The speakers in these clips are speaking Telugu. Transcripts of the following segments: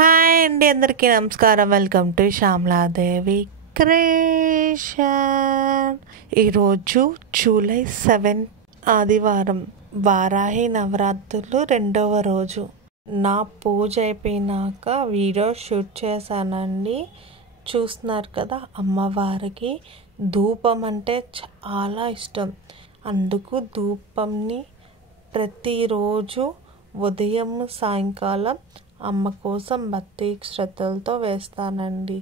హాయ్ అండి, అందరికీ నమస్కారం. Welcome to Shyamala Devi creation. ఈరోజు జూలై 7 ఆదివారం, వారాహి నవరాత్రులు 2వ రోజు. నా పూజ అయిపోయినాక వీడియో షూట్ చేశానండి. చూస్తున్నారు కదా, అమ్మవారికి ధూపం అంటే చాలా ఇష్టం. అందుకు ధూపంని ప్రతిరోజు ఉదయం సాయంకాలం అమ్మ కోసం భక్తి శ్రద్ధలతో వేస్తానండి.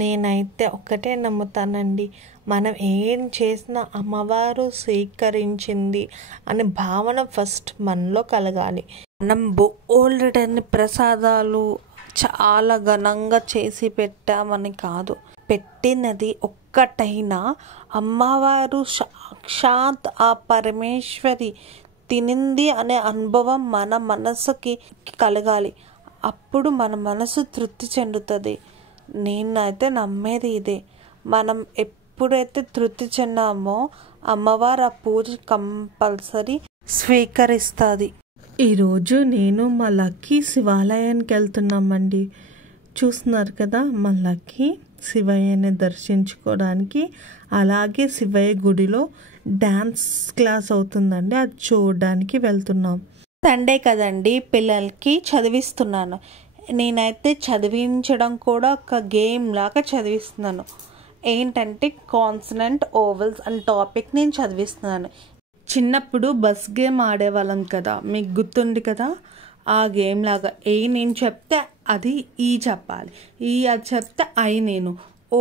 నేనైతే ఒక్కటే నమ్ముతానండి, మనం ఏం చేసినా అమ్మవారు స్వీకరించింది అనే భావన ఫస్ట్ మనలో కలగాలి. మనం బోల్డని ప్రసాదాలు చాలా ఘనంగా చేసి పెట్టామని కాదు, పెట్టినది ఒక్కటైనా అమ్మవారు సాక్షాత్ ఆ పరమేశ్వరి తినింది అనే అనుభవం మన మనసుకి కలగాలి. అప్పుడు మన మనసు తృప్తి చెందుతుంది. నేనైతే నమ్మేది ఇదే. మనం ఎప్పుడైతే తృప్తి చెందామో అమ్మవారు ఆ పూజ కంపల్సరీ స్వీకరిస్తుంది. ఈరోజు నేను మా లక్కీ శివాలయానికి వెళ్తున్నామండి. చూస్తున్నారు కదా, మా లక్కీ శివయ్యని దర్శించుకోవడానికి, అలాగే శివయ్య గుడిలో డ్యాన్స్ క్లాస్ అవుతుందండి, అది చూడడానికి వెళ్తున్నాం. సండే కదండి, పిల్లలకి చదివిస్తున్నాను. నేనైతే చదివించడం కూడా ఒక గేమ్ లాగా చదివిస్తున్నాను. ఏంటంటే కాన్సనెంట్, ఓవెల్స్ అండ్ టాపిక్ నేను చదివిస్తున్నాను. చిన్నప్పుడు బస్ గేమ్ ఆడేవాళ్ళం కదా, మీకు గుర్తుంది కదా, ఆ గేమ్ లాగా. ఏ నేను చెప్తే అది ఈ చెప్పాలి, ఈ అది చెప్తే ఐ నేను, ఓ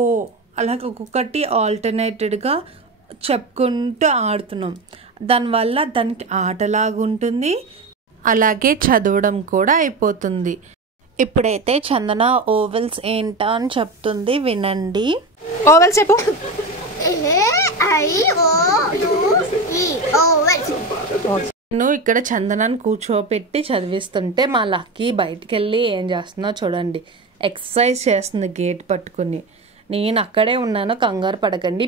అలాగే ఒక్కొక్కటి ఆల్టర్నేటెడ్గా చెప్పుకుంటూ ఆడుతున్నాం. దానివల్ల దానికి ఆటలాగా ఉంటుంది, అలాగే చదవడం కూడా అయిపోతుంది. ఇప్పుడైతే చందన ఓవెల్స్ ఏంటా అని చెప్తుంది, వినండి. ఓవెల్స్ చెప్పు. నేను ఇక్కడ చందనాన్ని కూర్చోపెట్టి చదివిస్తుంటే మా లక్కీ బయటికి వెళ్ళి ఏం చేస్తుందో చూడండి. ఎక్సర్సైజ్ చేస్తుంది గేట్ పట్టుకుని. నేను అక్కడే ఉన్నాను, కంగారు పడకండి,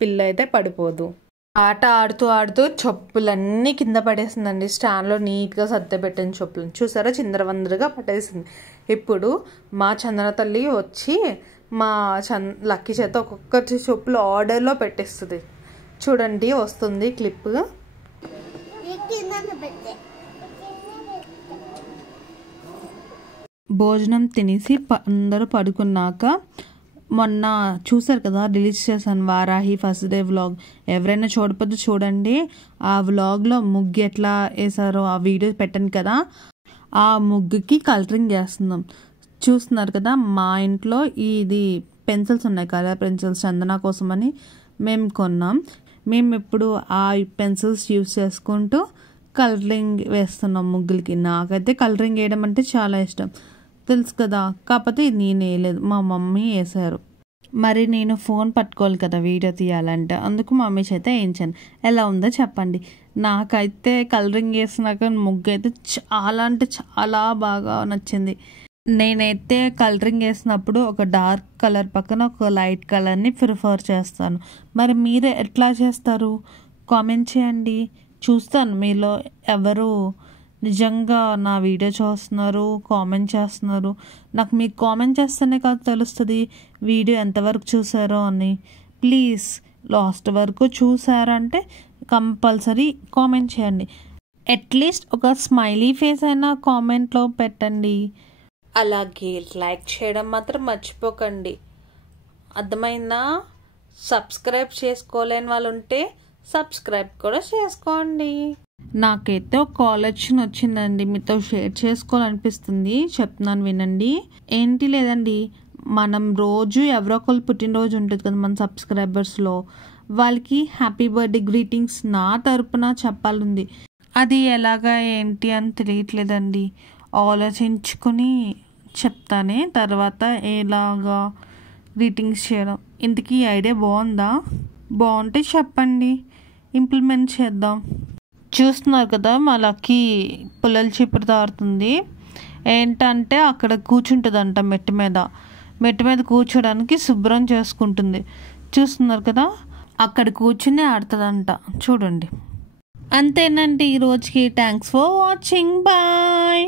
పిల్ల అయితే పడిపోదు. ఆట ఆడుతూ ఆడుతూ చెప్పులన్నీ కింద పడేసిందండి. స్టాండ్లో నీట్గా సర్ది పెట్టిన చెప్పులను చూసారా, చిందరవందరగా పట్టేసింది. ఇప్పుడు మా చందన తల్లి వచ్చి మా లక్కీ చేత ఒక్కొక్కటి చెప్పులు ఆర్డర్లో పెట్టేస్తుంది. చూడండి, వస్తుంది క్లిప్. భోజనం తినేసి అందరూ పడుకున్నాక మొన్న చూసారు కదా, రిలీజ్ చేశాను వారాహి ఫస్ట్ డే వ్లాగ్. ఎవరైనా చూడకపోతే చూడండి. ఆ వ్లాగ్లో ముగ్గు ఎట్లా వేసారో ఆ వీడియో పెట్టాను కదా, ఆ ముగ్గుకి కలరింగ్ చేస్తున్నాం. చూస్తున్నారు కదా, మా ఇంట్లో ఇది పెన్సిల్స్ ఉన్నాయి, కలర్ పెన్సిల్స్ చందన కోసమని మేము కొన్నాం. మేము ఇప్పుడు ఆ పెన్సిల్స్ యూస్ చేసుకుంటూ కలరింగ్ వేస్తున్నాం ముగ్గులకి. నాకైతే కలరింగ్ వేయడం అంటే చాలా ఇష్టం, తెలుసు కదా, కాకపోతే నేను వేయలేదు, మా మమ్మీ వేసారు. మరి నేను ఫోన్ పట్టుకోవాలి కదా వీడియో తీయాలంటే, అందుకు మమ్మీ చేత వేయించాను. ఎలా ఉందో చెప్పండి. నాకైతే కలరింగ్ వేసినాక ముగ్గు అయితే చాలా అంటే చాలా బాగా నచ్చింది. నేనైతే కలరింగ్ వేసినప్పుడు ఒక డార్క్ కలర్ పక్కన ఒక లైట్ కలర్ని ప్రిఫర్ చేస్తాను. మరి మీరు ఎట్లా చేస్తారు కామెంట్ చేయండి. చూస్తాను మీలో ఎవరు నిజంగా నా వీడియో చూస్తున్నారు, కామెంట్ చేస్తున్నారు. నాకు మీకు కామెంట్ చేస్తేనే కాదు తెలుస్తుంది వీడియో ఎంతవరకు చూసారో అని. ప్లీజ్ లాస్ట్ వరకు చూసారంటే కంపల్సరీ కామెంట్ చేయండి. అట్లీస్ట్ ఒక స్మైలీ ఫేస్ అయినా కామెంట్లో పెట్టండి. అలాగే లైక్ చేయడం మాత్రం మర్చిపోకండి, అర్థమైందా? సబ్స్క్రైబ్ చేసుకోలేని వాళ్ళు ఉంటే సబ్స్క్రైబ్ కూడా చేసుకోండి. నాకైతే ఒక ఆలోచన వచ్చిందండి, మీతో షేర్ చేసుకోవాలనిపిస్తుంది, చెప్తున్నాను వినండి. ఏంటి లేదండి, మనం రోజు ఎవరో ఒకళ్ళు పుట్టినరోజు ఉంటుంది కదా మన సబ్స్క్రైబర్స్లో, వాళ్ళకి హ్యాపీ బర్త్డే గ్రీటింగ్స్ నా తరపున చెప్పాలంది. అది ఎలాగా ఏంటి అని తెలియట్లేదండి, ఆలోచించుకొని చెప్తానే తర్వాత ఎలాగా గ్రీటింగ్స్ చేయడం. ఇంతకీ ఐడియా బాగుందా? బాగుంటే చెప్పండి, ఇంప్లిమెంట్ చేద్దాం. చూస్తున్నారు కదా, మా లక్కీ పుల్లల చీపురు తారుతుంది. ఏంటంటే అక్కడ కూర్చుంటుందంట మెట్టు మీద కూర్చోడానికి శుభ్రం చేసుకుంటుంది. చూస్తున్నారు కదా, అక్కడ కూర్చుని ఆడుతుందంట. చూడండి. అంతేనండి ఈరోజుకి. Thanks for watching, bye.